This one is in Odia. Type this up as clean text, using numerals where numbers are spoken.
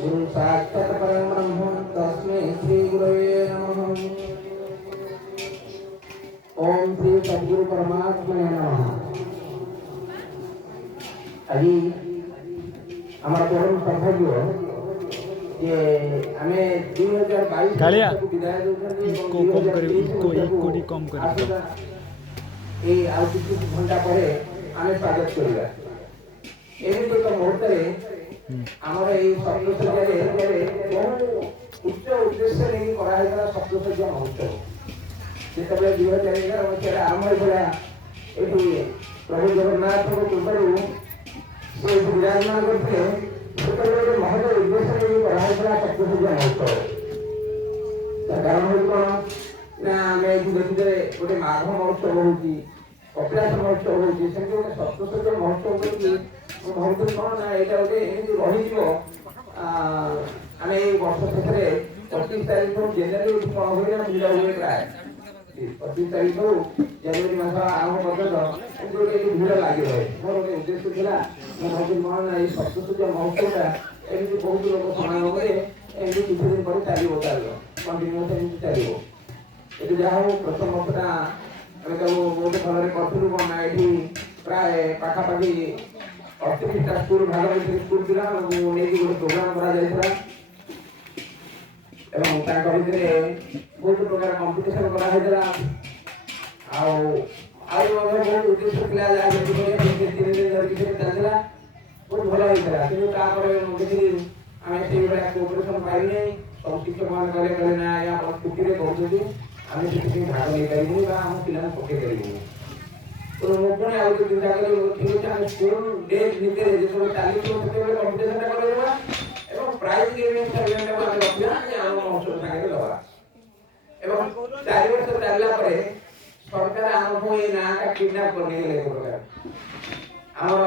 गुरु साक्षात् परब्रह्म तस्मै श्री गुरवे नमः। ओम श्री सद्गुरु परमात्मने नमः। আজি আমার পরম সৌভাগ্য যে আমি 2022 কালিয়া को विदाय देउछन ইকো কম করে ইকোটি কম করে দাও। এই আর কিছু ঘন্টা পরে আমি স্বাগত করিবা। এমনি এক মুহূর্তে আমার এই সপ্তসজ্জারে বহু উচ্চ উদ্দেশ্য নেই করা হয়েছিল সপ্তসজ্জা মহোৎসব। যেତେବେଳେ 2011 মସିହାରେ ଆରମ୍ଭ ହୋଇଥିଲା ଏଠି ପ୍ରଭୁ ଜଗନ୍ନାଥଙ୍କ କୃପାରୁ ସେ ଏଠି ବିରାଜମାନ କରିଥିଲେ। ସେତେବେଳେ ଗୋଟେ ମହତ ଉଦ୍ଦେଶ୍ୟ ନେଇ କରା ହୋଇଥିଲା ସପ୍ତସଜ୍ଜା ମହୋତ୍ସବ। ତା କାରଣ ହେଉଛି କ'ଣ ନା ଆମେ ଏଠି ଦେଖିଥିଲେ ଗୋଟେ ମାଘ ମହୋତ୍ସବ ହେଉଛି, କପିଳାସ ମହୋତ୍ସବ ହେଉଛି, ସେମିତି ଗୋଟେ ସପ୍ତସଜ୍ଜା ମହୋତ୍ସବ ହେଉଛି। ମୁଁ ଭାବୁଥିଲି କ'ଣ ନା ଏଇଟା ଗୋଟେ ଏମିତି ରହିଯିବ। ଆମେ ଏଇ ବର୍ଷ ଶେଷରେ 25 ତାରିଖରୁ ଜେନେରାଲି ଏଠି କ'ଣ ହୁଏ ନା ଭିଡ଼ ହୁଏ ପ୍ରାୟ 25 ତାରିଖରୁ ଜାନୁଆରୀ ମାସ ଆରମ୍ଭ ପର୍ଯ୍ୟନ୍ତ ଏମିତି ଗୋଟେ ଏଠି ଭିଡ଼ ଲାଗି ରହେ। ମୋର ଗୋଟେ ଉଦ୍ଦେଶ୍ୟ ଥିଲା, ମୁଁ ଭାବୁଥିଲି କ'ଣ ନା ଏଇ ସପ୍ତସଜ୍ଜା ମହୋତ୍ସବଟା ଏମିତି ବହୁତ ଲୋକ ସମାଗମରେ ଏମିତି କିଛି ଦିନ ପରେ ଚାଲିବ କଣ୍ଟିନ୍ୟୁଅସ୍ ଏମିତି ଚାଲିବ। ଏଠି ଯାହା ହଉ ପ୍ରଥମ ବର୍ଷଟା ଆମେ ତାକୁ ବହୁତ ଭଲରେ କରିଥିଲୁ। କ'ଣ ନା ଏଠି ପ୍ରାୟ ପାଖାପାଖି 38ଟା ସ୍କୁଲ ଭାଗବତୀ ସ୍କୁଲ ପିଲାମାନଙ୍କୁ ନେଇକି ଗୋଟେ ପ୍ରୋଗ୍ରାମ କରାଯାଇଥିଲା ଏବଂ ତାଙ୍କ ଭିତରେ ବହୁତ ପ୍ରକାର କମ୍ପିଟିସନ କରାହେଇଥିଲା। ଆଉ ମଧ୍ୟ ବହୁତ ଉଦ୍ଦେଶ୍ୟ ଥିଲା ଯାହା ଯେମିତି 3 ଦିନ ଧରିକି ସେଠି ଚାଲିଥିଲା, ବହୁତ ଭଲ ହେଇଥିଲା। କିନ୍ତୁ ତାପରେ ମୁଁ ଦେଖିଲି ଆମେ ସେଇଭଳିଆ କୋପରେସନ ପାଇଲେ। ସବୁ ଶିକ୍ଷକମାନେ କହିଲେ ନା ଆଜ୍ଞା ଆପଣ ଛୁଟିରେ କରୁଛନ୍ତି, ଆମେ ସେଠି ଭାଗ ନେଇପାରିବୁନି ବା ଆମ ପିଲାଙ୍କୁ ପଠେଇ ପାରିବୁନି। तो मुझे आउ के चिंता करी ठीक है हम स्कूल डे ভিতরে যেগুলো চালিয়ে সেগুলো কম্পিটিশনটা করে দেবা এবং প্রাইজ গিভিং সেরেমনিটা আমরা রখিবা যে ଆମ ମହୋତ୍ସବ ସାଙ୍ଗରେ ଦେବା। ଏବଂ 4 ବର୍ଷ ଚାଲିଲା ପରେ ସରକାର ଆମକୁ ଏଇ ନାଁଟା କିଡନାପ କରିନେଲେ। ଆମର